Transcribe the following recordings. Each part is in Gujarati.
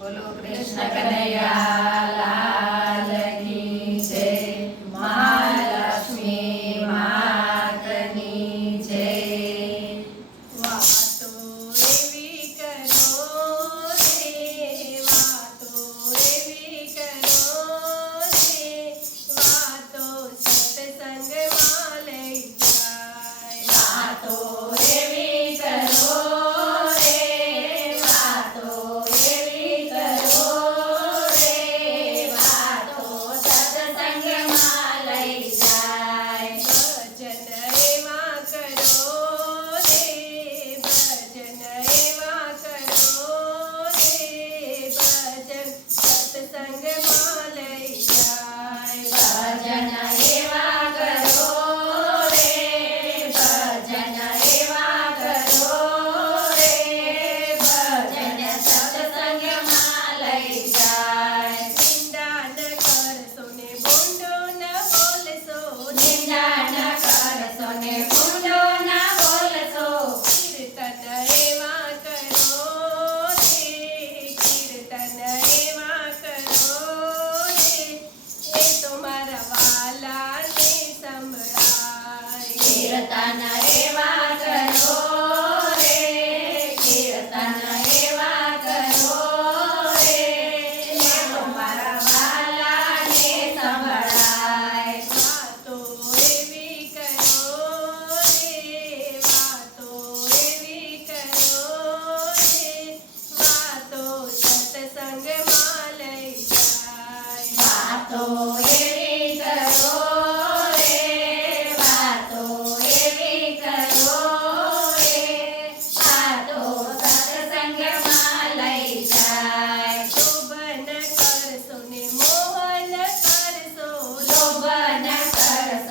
બોલો કૃષ્ણ કનૈયા લાલ વાતો કરો રે વાતો કરો રે વાતો સત્સંગમાં લઈ જાય.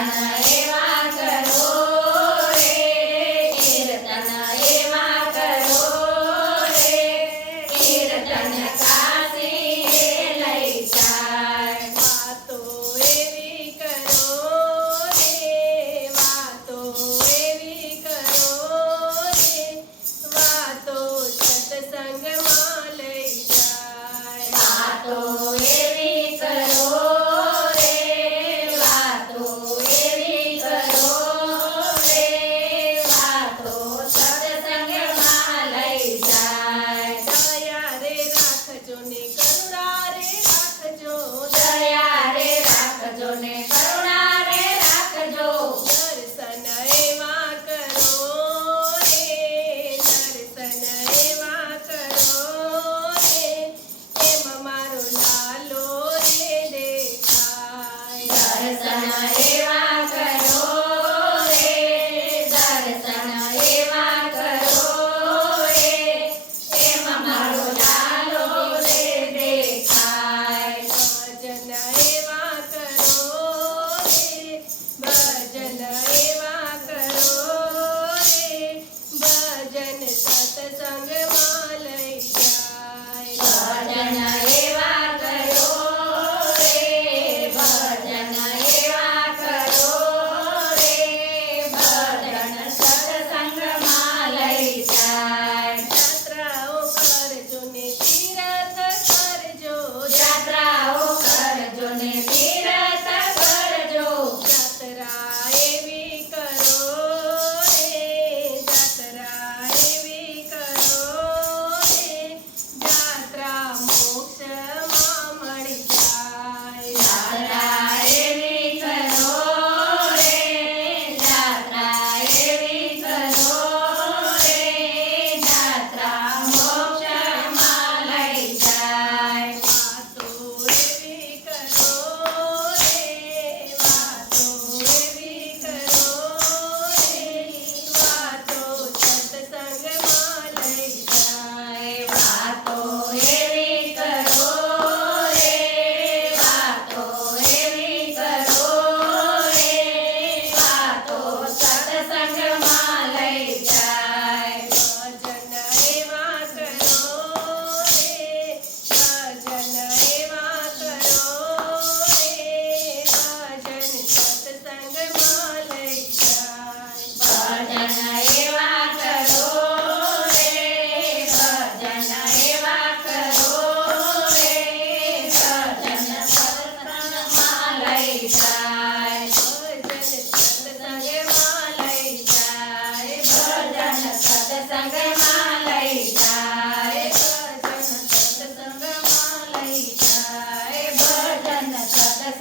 દાન એવા કરો.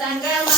and then